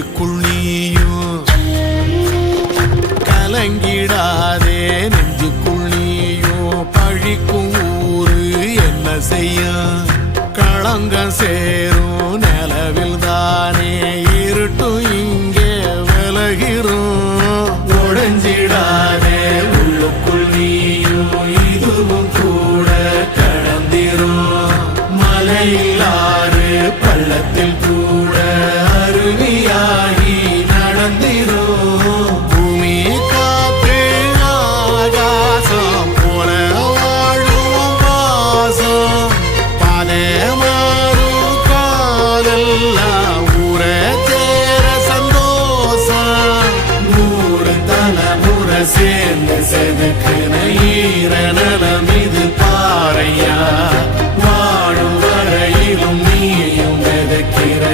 நெஞ்சுக்குள் நீயும் கலங்கிடாதே, நெஞ்சுக்குள் நீயும் பழிக்கும் ஊரு என்ன செய்ய? களங்கம் சேரும் நிலவில் தானே இருட்டும் இங்கே விலகிறோம். உடைஞ்சிடாதே உள்ளுக்குள் நீயும் இதுவும் கூட கடந்திரும். மலையிலாறு பள்ளத்தில் கூட அருவியாகி நடந்திரும். பூமி காத்து ஆகாசம் போல வாழும் வாசம் பாதே மாறும் காலெல்லாம் ஊர சேர சந்தோஷம். 100 தலைமுறை சேர்ந்து செதுக்குன ஈர நலம் இது பாறையா. வாழும் வரையிலும் நீயும் விதைக்கிற